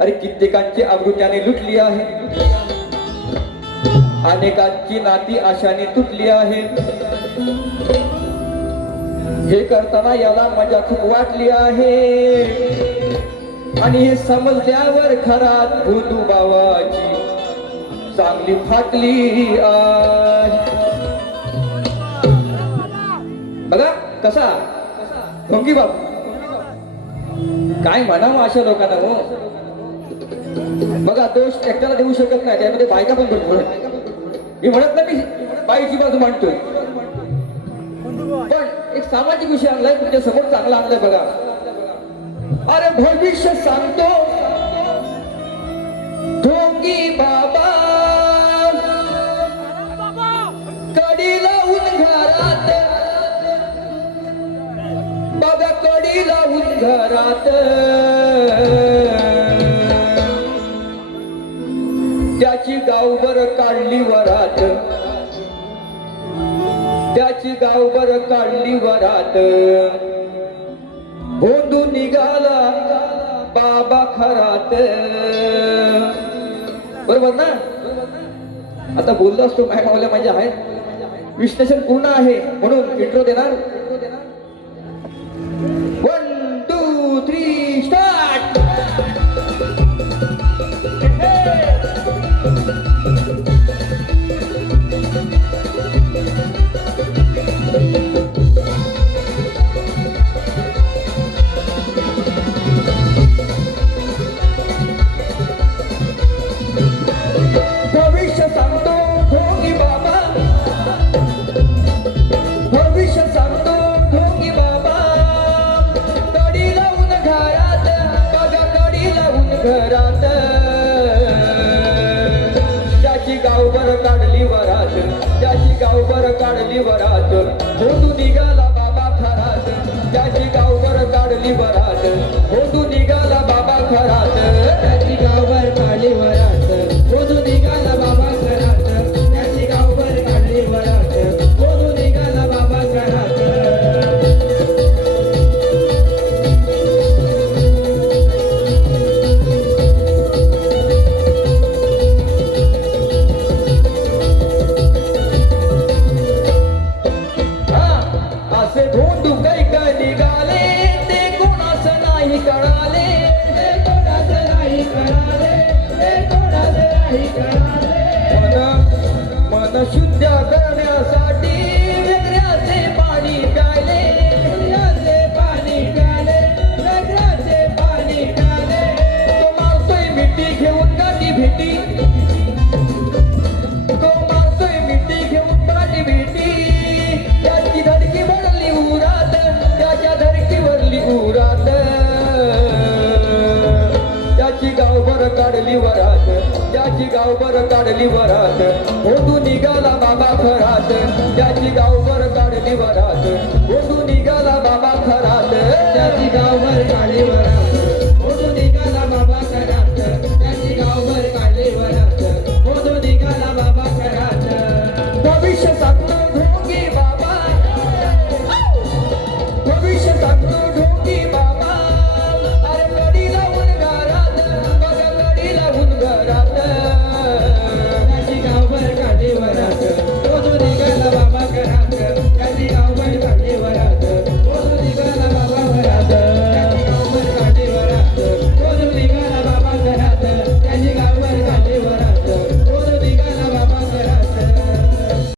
अरे कित्येकांची आबरू त्याने लुटली आहे, अनेकांची नाती आशाने तुटली आहे. हे करताना याला मजा खूप वाटली आहे आणि हे समजल्यावर खरात भोंदू बाबाची चांगली फाटली आहे. बघा कसा ढोंगी बाबू काय म्हणावं अशा लोकांना. हो बघा दोष एकट्याला देऊ शकत नाही, त्यामध्ये बायका पण भरपूर आहेत. मी म्हणत नाही मी बाईची बाजू मांडतोय, पण एक सामाजिक विषय आणलाय तुमच्या समोर, चांगला आणलाय बघा. अरे भविष्य सांगतो ढोंगी बाबा, कडी लावून घरात बघा, कडी लावून घरात त्याची गावभर काढली वरात, त्याची गावभर काढली वरात. भोंदू निघाला बाबा खरात. बरोबर ना? आता बोललो असतो काय मावल्या माझ्या आहे, विश्लेषण पूर्ण आहे म्हणून इंट्रो देणार. 1 2 3 स्टार्ट. भविष्य सांगतो ढोंगी बाबा, भविष्य सांगतो ढोंगी बाबा, कडी लावून घरात बघा, कडी लावून घरात त्याची गावभर काढली वरात, त्याची गावभर काढली वरात. भोंदू निघाला बाबा खरात, त्याची गावभर काढली वरात. भोंदू निघाला बाबा खरात, त्याची गावभर काढली वरात. भोंदू निघाला बाबा खरात, त्याची गावभर काढली वरात. भोंदू निघाला बाबा खरात. असे भोंदू काही काय निघाले, ते कोणास नाही कळाले, ते कोणास नाही कळाले, ते कोणास नाही कळाले. मन शुद्ध करण्यासाठी वेगळ्याचे पाणी प्यायले, वेगळ्याचे पाणी प्यायले, वेगळ्याचे पाणी प्यायले. तो मारतोय मिठी घेऊन गाठी भेटी, तो मारतोय मिठी घेऊन गाठी भेटी. त्याची धडकी भरली उरात, त्याच्या धडकी भरली उरात. त्याची गावभर काढली वरात, त्याची गावभर काढली वरात. भोंदू निघाला बाबा खरात, त्याची गावभर काढली वरात. भोंदू निघाला बाबा खरात, त्याची गावभर काढली वरात.